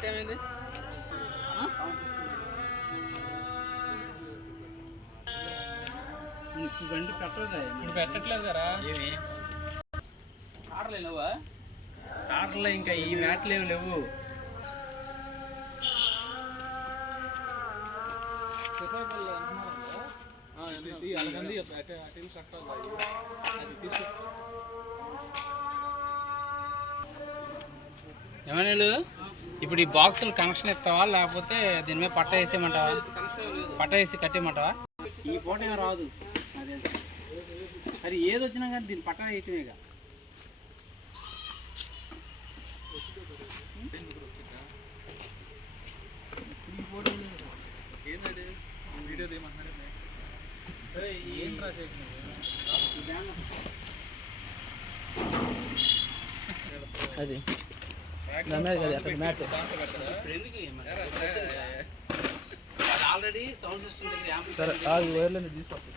Mat ఏమైంది? బండి పెట్టదా? ఇప్పుడు పెట్టట్లేదు కదా. ఏమి ఆర్డర్లు లేవా? ఆర్డర్లో ఇంకా ఈ మ్యాట్లు ఏమి లేవు. ఏమన్నా ఇప్పుడు ఈ బాక్సులు కనెక్షన్ ఇస్తావా లేకపోతే దీని మీద పట్ట వేసేయమంటావా? పట్ట వేసి కట్టేయమంటావా? ఈ పూట ఏం రాదు అదే. మరి ఏది వచ్చినా కానీ దీన్ని పట్ట వేయటమేగా. అది ఆల్రెడీ సౌండ్ సిస్టమ్ దగ్గర వైర్లో తీసుకొస్తాను.